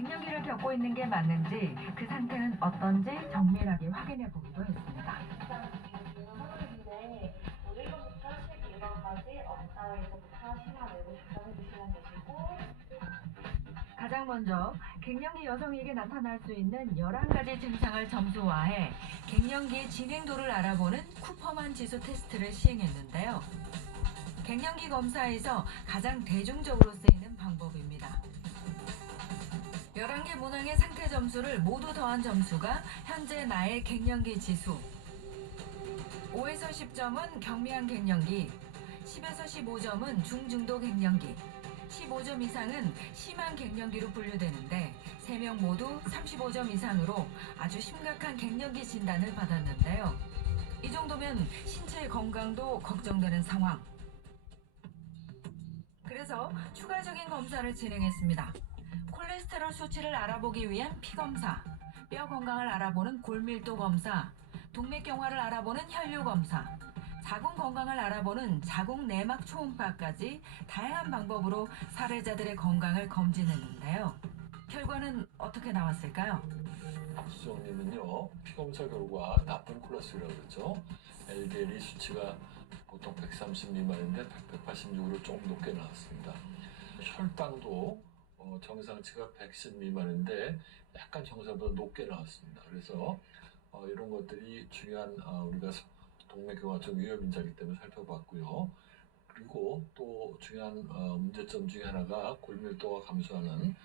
갱년기를 겪고 있는 게 맞는지, 그 상태는 어떤지 정밀하게 확인해 보기도 했습니다. 오늘부터 12번까지 업다에서부터 심화되고 작성해 주시면 되시고, 가장 먼저 갱년기 여성에게 나타날 수 있는 11가지 증상을 점수화해 갱년기의 진행도를 알아보는 쿠퍼만 지수 테스트를 시행했는데요. 갱년기 검사에서 가장 대중적으로 쓰이는 방법입니다. 11개 문항의 상태 점수를 모두 더한 점수가 현재 나의 갱년기 지수. 5에서 10점은 경미한 갱년기, 10에서 15점은 중증도 갱년기, 15점 이상은 심한 갱년기로 분류되는데 3명 모두 35점 이상으로 아주 심각한 갱년기 진단을 받았는데요. 이 정도면 신체 건강도 걱정되는 상황. 그래서 추가적인 검사를 진행했습니다. 콜레스테롤 수치를 알아보기 위한 피검사, 뼈 건강을 알아보는 골밀도 검사, 동맥경화를 알아보는 혈류 검사, 자궁 건강을 알아보는 자궁 내막 초음파까지 다양한 방법으로 사례자들의 건강을 검진했는데요. 결과는 어떻게 나왔을까요? 박수정님은요, 피검사 결과 나쁜 콜레스테롤이라고 그랬죠. LDL이 수치가 보통 130 미만인데 186으로 조금 높게 나왔습니다. 혈당도 정상치가 110 미만인데 약간 정상보다 높게 나왔습니다. 그래서 이런 것들이 중요한 우리가 동맥경화증 위험 인자이기 때문에 살펴봤고요. 그리고 또 중요한 문제점 중에 하나가 골밀도가 감소하는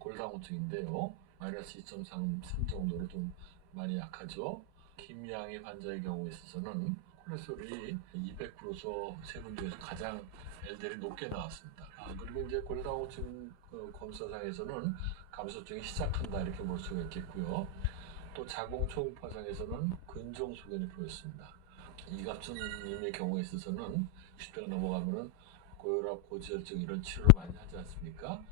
골다공증인데요. 마이너스 2.3 정도로 좀 많이 약하죠. 김양희 환자의 경우에 있어서는 콜레스테롤이 200%서 세 분 중에서 가장 LDL이 높게 나왔습니다. 그리고 이제 골다공증 검사상에서는 감소증이 시작한다 이렇게 볼 수가 있겠고요. 또 자궁 초음파상에서는 근종 소견이 보였습니다. 이갑순님의 경우에 있어서는 60대가 넘어가면은 고혈압, 고지혈증 이런 치료를 많이 하지 않습니까?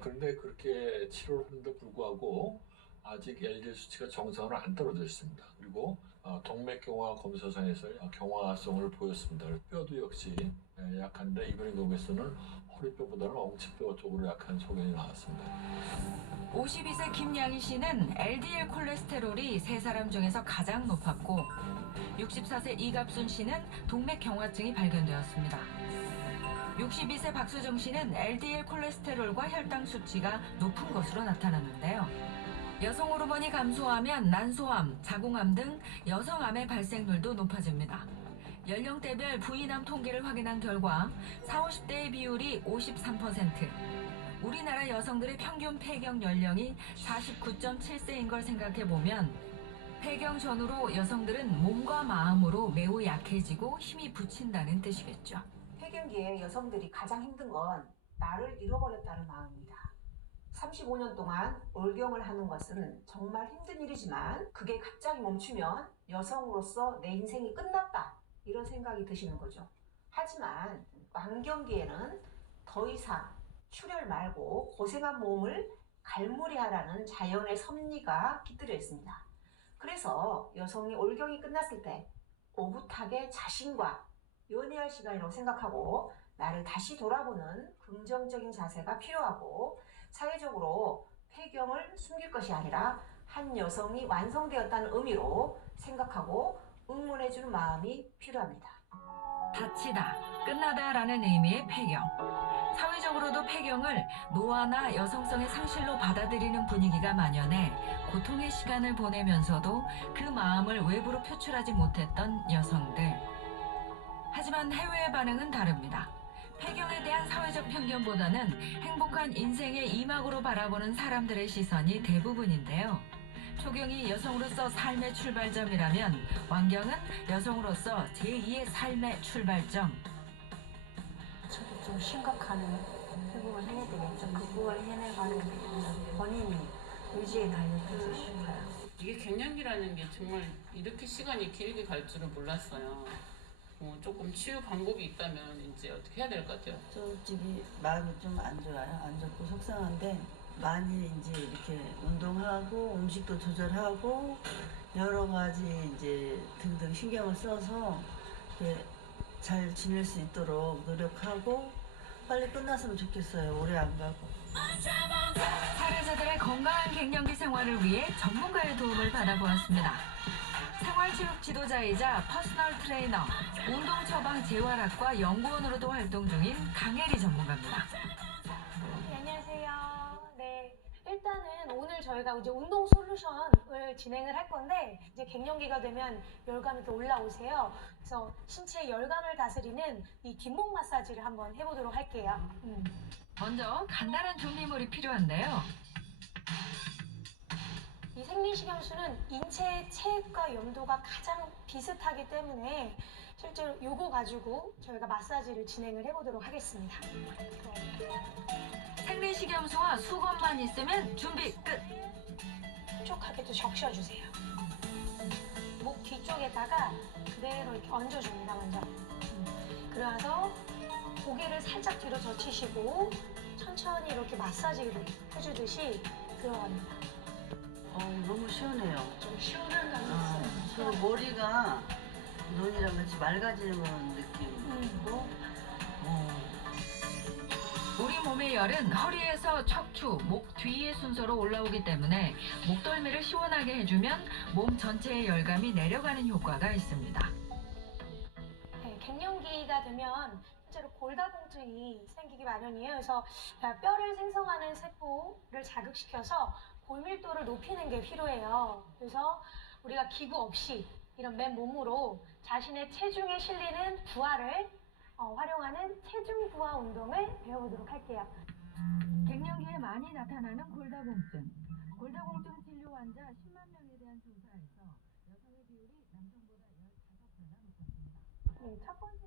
그런데 그렇게 치료를 하는데 불구하고 아직 LDL 수치가 정상으로 안 떨어져 있습니다. 그리고 동맥경화 검사상에서 경화성을 보였습니다. 뼈도 역시 약한데 이분의 경우에서는 허리뼈보다는 엉치뼈 쪽으로 약한 소견이 나왔습니다. 52세 김양희 씨는 LDL 콜레스테롤이 3사람 중에서 가장 높았고 64세 이갑순 씨는 동맥경화증이 발견되었습니다. 62세 박수정 씨는 LDL 콜레스테롤과 혈당 수치가 높은 것으로 나타났는데요. 여성 호르몬이 감소하면 난소암, 자궁암 등 여성암의 발생률도 높아집니다. 연령대별 부인암 통계를 확인한 결과 40, 50대의 비율이 53%, 우리나라 여성들의 평균 폐경 연령이 49.7세인 걸 생각해보면 폐경 전후로 여성들은 몸과 마음으로 매우 약해지고 힘이 붙인다는 뜻이겠죠. 폐경기에 여성들이 가장 힘든 건 나를 잃어버렸다는 마음입니다. 35년 동안 올경을 하는 것은 정말 힘든 일이지만 그게 갑자기 멈추면 여성으로서 내 인생이 끝났다 이런 생각이 드시는 거죠. 하지만 만경기에는 더 이상 출혈 말고 고생한 몸을 갈무리하라는 자연의 섭리가 깃들여 있습니다. 그래서 여성이 올경이 끝났을 때 오붓하게 자신과 연애할 시간이라고 생각하고 나를 다시 돌아보는 긍정적인 자세가 필요하고 사회적으로 폐경을 숨길 것이 아니라 한 여성이 완성되었다는 의미로 생각하고 응원해주는 마음이 필요합니다. 다치다, 끝나다라는 의미의 폐경. 사회적으로도 폐경을 노화나 여성성의 상실로 받아들이는 분위기가 만연해 고통의 시간을 보내면서도 그 마음을 외부로 표출하지 못했던 여성들. 하지만 해외의 반응은 다릅니다. 폐경에 대한 사회적 편견보다는 행복한 인생의 이막으로 바라보는 사람들의 시선이 대부분인데요. 초경이 여성으로서 삶의 출발점이라면 왕경은 여성으로서 제2의 삶의 출발점. 저도 좀 심각한 회복을 해야 되겠죠. 극복을 해내가는 본인이 의지에 달려있어 싶어요. 이게 갱년기라는 게 정말 이렇게 시간이 길게 갈 줄은 몰랐어요. 조금 치유 방법이 있다면 이제 어떻게 해야 될 것 같아요? 솔직히 마음이 좀 안 좋아요. 안 좋고 속상한데 많이 이제 이렇게 운동하고 음식도 조절하고 여러 가지 이제 등등 신경을 써서 이렇게 잘 지낼 수 있도록 노력하고 빨리 끝났으면 좋겠어요. 오래 안 가고. 사례자들의 갱년기 생활을 위해 전문가의 도움을 받아보았습니다. 생활체육 지도자이자 퍼스널 트레이너, 운동 처방 재활학과 연구원으로도 활동 중인 강혜리 전문가입니다. 네, 안녕하세요. 네, 일단은 오늘 저희가 이제 운동 솔루션을 진행을 할 건데, 이제 갱년기가 되면 열감이 이렇게 올라오세요. 그래서 신체 열감을 다스리는 이 뒷목 마사지를 한번 해보도록 할게요. 먼저 간단한 준비물이 필요한데요. 이 생리식염수는 인체의 체액과 염도가 가장 비슷하기 때문에 실제로 요거 가지고 저희가 마사지를 진행을 해보도록 하겠습니다. 생리식염수와 수건만 있으면 준비 끝! 촉촉하게 또 적셔주세요. 목 뒤쪽에다가 그대로 이렇게 얹어줍니다, 먼저. 그러면서 고개를 살짝 뒤로 젖히시고 천천히 이렇게 마사지를 해주듯이 들어갑니다. 너무 시원해요. 좀 시원한 감이 아, 있어요. 그리고 머리가 눈이랑 같이 맑아지는 느낌이고. 우리 몸의 열은 허리에서 척추, 목 뒤의 순서로 올라오기 때문에 목덜미를 시원하게 해주면 몸 전체의 열감이 내려가는 효과가 있습니다. 네, 갱년기가 되면 실제로 골다공증이 생기기 마련이에요. 그래서 뼈를 생성하는 세포를 자극시켜서 골밀도를 높이는 게 필요해요. 그래서 우리가 기구 없이 이런 맨몸으로 자신의 체중에 실리는 부하를 활용하는 체중 부하 운동을 배워보도록 할게요. 갱년기에 많이 나타나는 골다공증. 골다공증 진료 환자 10만 명에 대한 조사에서 여성의 비율이 남성보다 15배나 높았습니다. 네, 첫 번째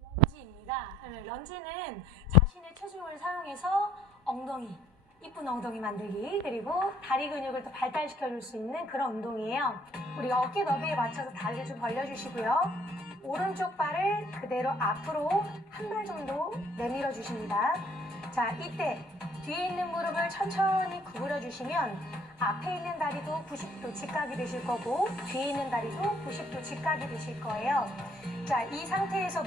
런지입니다. 런지는 자신의 체중을 사용해서 엉덩이, 이쁜 엉덩이 만들기, 그리고 다리 근육을 더 발달시켜 줄 수 있는 그런 운동이에요. 우리가 어깨 너비에 맞춰서 다리를 좀 벌려주시고요. 오른쪽 발을 그대로 앞으로 한 발 정도 내밀어 주십니다. 자, 이때 뒤에 있는 무릎을 천천히 구부려 주시면 앞에 있는 다리도 90도 직각이 되실 거고 뒤에 있는 다리도 90도 직각이 되실 거예요. 자, 이 상태에서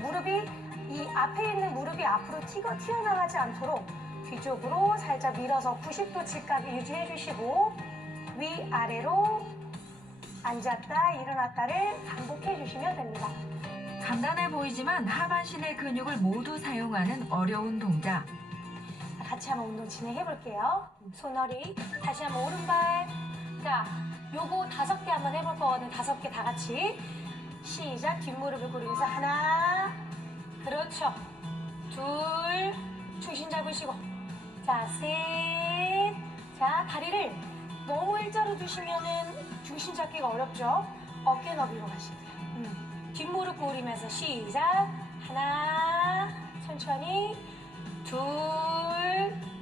이 앞에 있는 무릎이 앞으로 튀어나가지 않도록 뒤쪽으로 살짝 밀어서 90도 직각을 유지해 주시고 위아래로 앉았다 일어났다를 반복해 주시면 됩니다. 간단해 보이지만 하반신의 근육을 모두 사용하는 어려운 동작. 같이 한번 운동 진행해 볼게요. 손허리, 다시 한번 오른발. 자, 요거 5개 한번 해볼 거거든요. 5개 다 같이. 시작. 뒷무릎을 구르면서 하나. 그렇죠. 둘. 중심 잡으시고. 자, 셋. 자, 다리를 너무 일자로 두시면은 중심 잡기가 어렵죠. 어깨 너비로 가시고요. 뒷무릎 구부리면서 시작. 하나. 천천히. 둘.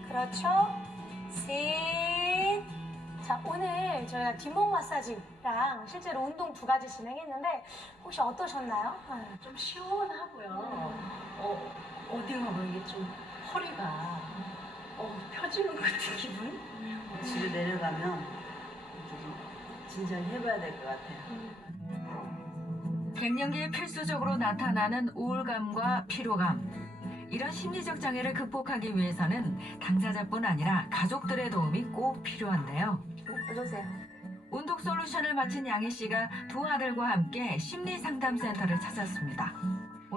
그렇죠. 셋. 자, 오늘 저희가 뒷목 마사지랑 실제로 운동 2가지 진행했는데 혹시 어떠셨나요? 좀 시원하고요. 어디가 뭐 이게 좀 허리가 펴지는 것 같은 기분? 집에 내려가면 이렇게 좀 진지하게 해봐야 될 것 같아요. 갱년기에 필수적으로 나타나는 우울감과 피로감. 이런 심리적 장애를 극복하기 위해서는 당사자뿐 아니라 가족들의 도움이 꼭 필요한데요. 어서오세요. 운동 솔루션을 마친 양희 씨가 두 아들과 함께 심리상담센터를 찾았습니다.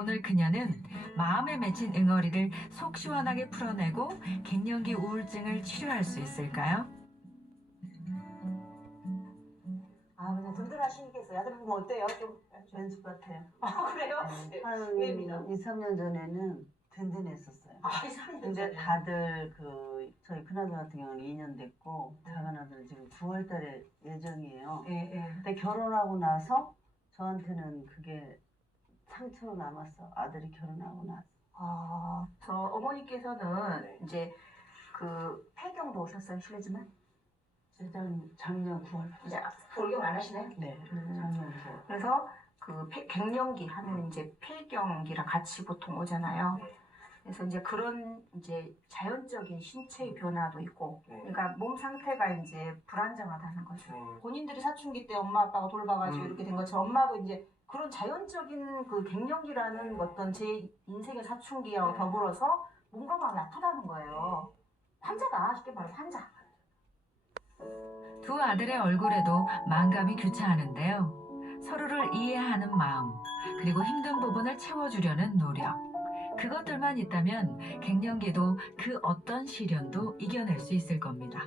오늘 그녀는 마음에 맺힌 응어리를 속 시원하게 풀어내고 갱년기 우울증을 치료할 수 있을까요? 아, 그냥 든든하시겠어요. 아들 보면 어때요? 좀 왼쪽 같아요. 아, 그래요? 한 왜입니까? 2, 3년 전에는 든든했었어요. 아, 이상해요. 근데 다들 저희 큰아들 같은 경우는 2년 됐고 작은아들은 지금 9월 달에 예정이에요. 예, 예. 근데 결혼하고 나서 저한테는 그게 상처로 남았어. 아들이 결혼하고 나서. 아, 저 어머니께서는 이제 그 폐경도 오셨어요, 실례지만? 작년 9월. 이제 돌경 안 하시나요? 네, 작년 9월. 그래서 그 갱년기 하면 이제 폐경기랑 같이 보통 오잖아요. 그래서 이제 그런 이제 자연적인 신체의 변화도 있고, 그러니까 몸 상태가 이제 불안정하다는 거죠. 본인들이 사춘기 때 엄마 아빠가 돌봐가지고 이렇게 된 것처럼 엄마도 이제 그런 자연적인 그 갱년기라는 어떤 제 인생의 사춘기하고 더불어서 몸과 마음이 아프다는 거예요. 환자다, 쉽게 말해서 환자. 두 아들의 얼굴에도 만감이 교차하는데요. 서로를 이해하는 마음, 그리고 힘든 부분을 채워주려는 노력. 그것들만 있다면 갱년기도 그 어떤 시련도 이겨낼 수 있을 겁니다.